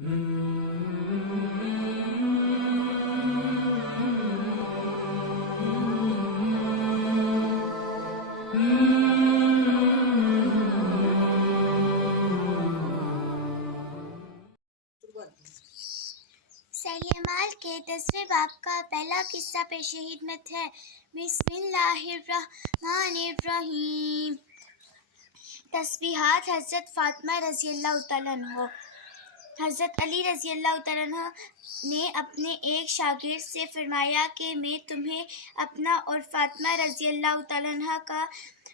سیمال کے 10ویں باب کا پہلا قصہ پیش خدمت ہے۔ بسم اللہ الرحمن الرحیم۔ تسبیحات حضرت فاطمہ رضی اللہ تعالیٰ عنہ۔ حضرت علی رضی اللہ تعالیٰ عنہ نے اپنے ایک شاگرد سے فرمایا کہ میں تمہیں اپنا اور فاطمہ رضی اللہ تعالیٰ عنہ کا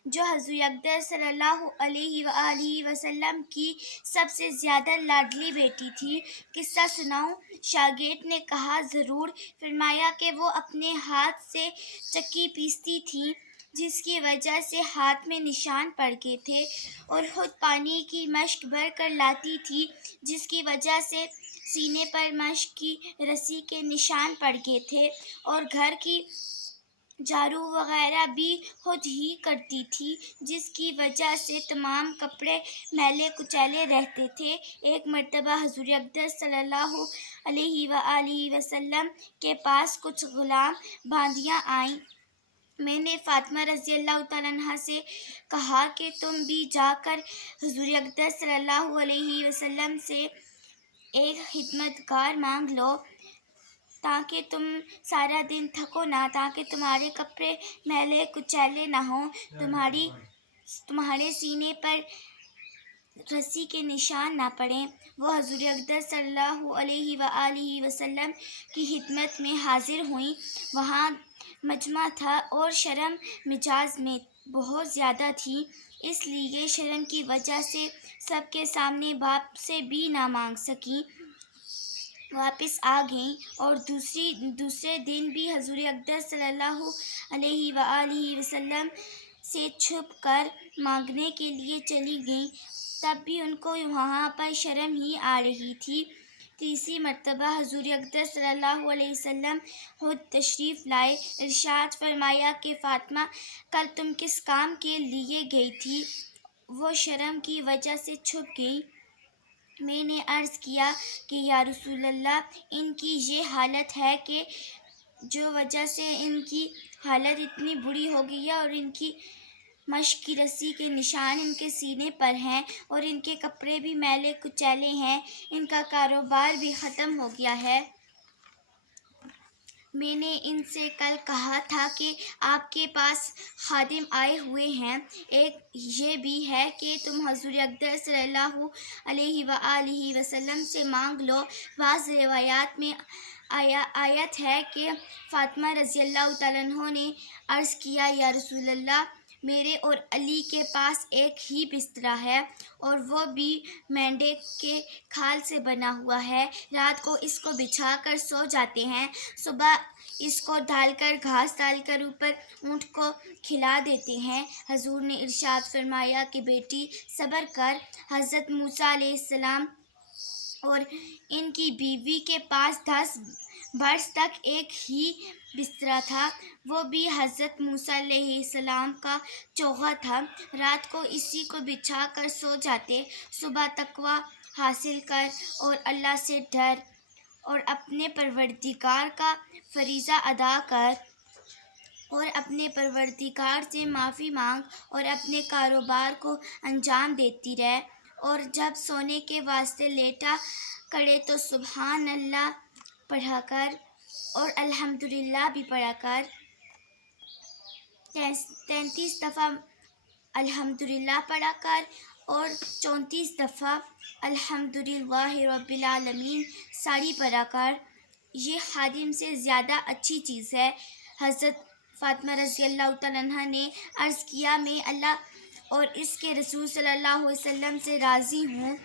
جو حضور اقدس صلی اللہ علیہ وآلہ وسلم کی سب سے زیادہ لاڈلی بیٹی تھی قصہ سناؤں؟ شاگرد نے کہا ضرور۔ فرمایا کہ وہ اپنے ہاتھ سے چکی پیستی تھی جس کی وجہ سے ہاتھ میں نشان پڑ گئے تھے، اور خود پانی کی مشک بھر کر لاتی تھی جس کی وجہ سے سینے پر مشک کی رسی کے نشان پڑ گئے تھے، اور گھر کی جھاڑو وغیرہ بھی خود ہی کرتی تھی جس کی وجہ سے تمام کپڑے میلے کچیلے رہتے تھے۔ ایک مرتبہ حضور اقدس صلی اللہ علیہ وآلہ وسلم کے پاس کچھ غلام باندیاں آئیں۔ میں نے فاطمہ رضی اللہ تعالیٰ عنہ سے کہا کہ تم بھی جا کر حضور اقدس صلی اللہ علیہ وسلم سے ایک خدمتگار مانگ لو تاکہ تم سارا دن تھکو نہ، تاکہ تمہارے کپڑے میلے کچیلے نہ ہوں، تمہارے سینے پر رسی کے نشان نہ پڑیں۔ وہ حضور اقدس صلی اللہ علیہ وآلہ وسلم کی خدمت میں حاضر ہوئیں۔ وہاں مجمع تھا اور شرم مجاز میں بہت زیادہ تھی، اس لیے شرم کی وجہ سے سب کے سامنے باپ سے بھی نہ مانگ سکیں، واپس آ گئیں، اور دوسرے دن بھی حضور اقدس صلی اللہ علیہ وآلہ وسلم سے چھپ کر مانگنے کے لیے چلی گئیں، تب بھی ان کو وہاں پر شرم ہی آ رہی تھی۔ تیسری مرتبہ حضور اقدس صلی اللہ علیہ وسلم خود تشریف لائے۔ ارشاد فرمایا کہ فاطمہ کل تم کس کام کے لیے گئی تھی؟ وہ شرم کی وجہ سے چھپ گئی۔ میں نے عرض کیا کہ یا رسول اللہ، ان کی یہ حالت ہے کہ جو وجہ سے ان کی حالت اتنی بری ہو گئی ہے، اور ان کی مشک کی رسی کے نشان ان کے سینے پر ہیں، اور ان کے کپڑے بھی میلے کچیلے ہیں، ان کا کاروبار بھی ختم ہو گیا ہے۔ میں نے ان سے کل کہا تھا کہ آپ کے پاس خادم آئے ہوئے ہیں، ایک یہ بھی ہے کہ تم حضور اقدس صلی اللہ علیہ وآلہ وسلم سے مانگ لو۔ بعض روایات میں آیت ہے کہ فاطمہ رضی اللہ تعالیٰ عنہ نے عرض کیا یا رسول اللہ، میرے اور علی کے پاس ایک ہی بستر ہے، اور وہ بھی مینڈے کے کھال سے بنا ہوا ہے، رات کو اس کو بچھا کر سو جاتے ہیں، صبح اس کو ڈال کر گھاس ڈال کر اوپر اونٹ کو کھلا دیتے ہیں۔ حضور نے ارشاد فرمایا کہ بیٹی صبر کر۔ حضرت موسیٰ علیہ السلام اور ان کی بیوی کے پاس 10 برس تک ایک ہی بستر تھا، وہ بھی حضرت موسیٰ علیہ السلام کا چوغا تھا، رات کو اسی کو بچھا کر سو جاتے، صبح تقویٰ حاصل کر اور اللہ سے ڈر، اور اپنے پروردگار کا فریضہ ادا کر، اور اپنے پروردگار سے معافی مانگ، اور اپنے کاروبار کو انجام دیتی رہ، اور جب سونے کے واسطے لیٹا کرے تو سبحان اللہ پڑھا کر، اور الحمدللہ بھی پڑھا کر، 33 دفعہ الحمدللہ پڑھا کر، اور 34 دفعہ الحمدللہ رب العالمین ساری پڑھا کر۔ یہ خادم سے زیادہ اچھی چیز ہے۔ حضرت فاطمہ رضی اللہ تعالیٰ عنہ نے عرض کیا میں اللہ اور اس کے رسول صلی اللہ علیہ وسلم سے راضی ہوں۔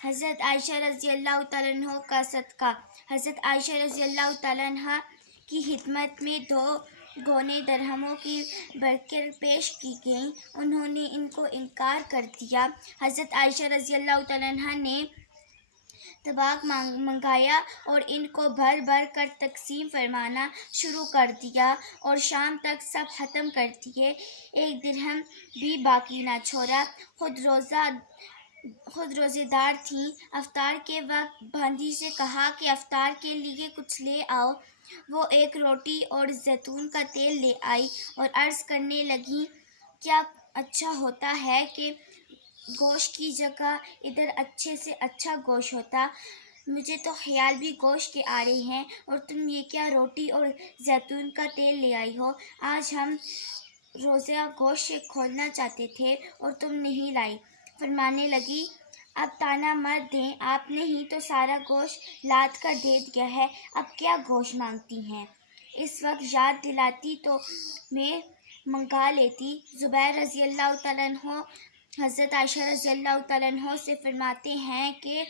حضرت عائشہ رضی اللہ تعالیٰ عنہ کا صدقہ۔ حضرت عائشہ رضی اللہ تعالیٰ عنہ کی خدمت میں 2 گونے درہموں کی برکر پیش کی گئیں، انہوں نے ان کو انکار کر دیا۔ حضرت عائشہ رضی اللہ تعالیٰ عنہ نے طباق منگایا اور ان کو بھر بھر کر تقسیم فرمانا شروع کر دیا، اور شام تک سب ختم کر دیے، 1 درہم بھی باقی نہ چھوڑا۔ خود روزہ خود روزے دار تھیں۔ افطار کے وقت بھانجی سے کہا کہ افطار کے لیے کچھ لے آؤ۔ وہ ایک روٹی اور زیتون کا تیل لے آئی اور عرض کرنے لگیں، کیا اچھا ہوتا ہے کہ گوشت کی جگہ ادھر اچھے سے اچھا گوشت ہوتا۔ مجھے تو خیال بھی گوشت کے آ رہے ہیں اور تم یہ کیا روٹی اور زیتون کا تیل لے آئی ہو۔ آج ہم روزہ گوشت سے کھولنا چاہتے تھے اور تم نہیں لائی۔ فرمانے لگی، اب طعنہ مت دیں، آپ نے ہی تو سارا گوشت لاد کر دے دیا ہے، اب کیا گوشت مانگتی ہیں۔ اس وقت یاد دلاتی تو میں منگا لیتی۔ زبیر رضی اللہ تعالیٰ عنہ حضرت عائشہ رضی اللہ تعالیٰ عنہ سے فرماتے ہیں کہ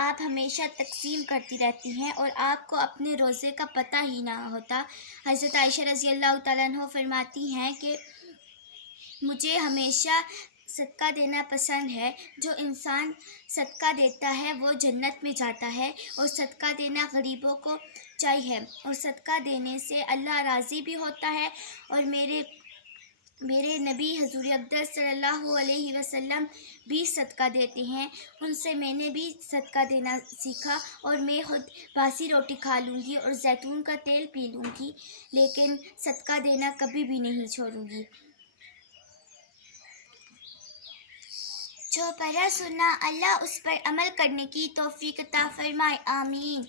آپ ہمیشہ تقسیم کرتی رہتی ہیں اور آپ کو اپنے روزے کا پتہ ہی نہ ہوتا۔ حضرت عائشہ رضی اللہ تعالیٰ عنہ فرماتی ہیں کہ مجھے ہمیشہ صدقہ دینا پسند ہے۔ جو انسان صدقہ دیتا ہے وہ جنت میں جاتا ہے، اور صدقہ دینا غریبوں کو چاہیے، اور صدقہ دینے سے اللہ راضی بھی ہوتا ہے۔ اور میرے نبی حضور اقدس صلی اللہ علیہ وسلم بھی صدقہ دیتے ہیں، ان سے میں نے بھی صدقہ دینا سیکھا، اور میں خود باسی روٹی کھا لوں گی اور زیتون کا تیل پی لوں گی، لیکن صدقہ دینا کبھی بھی نہیں چھوڑوں گی۔ جو پڑھا سنا اللہ اس پر عمل کرنے کی توفیق عطا فرمائے، آمین۔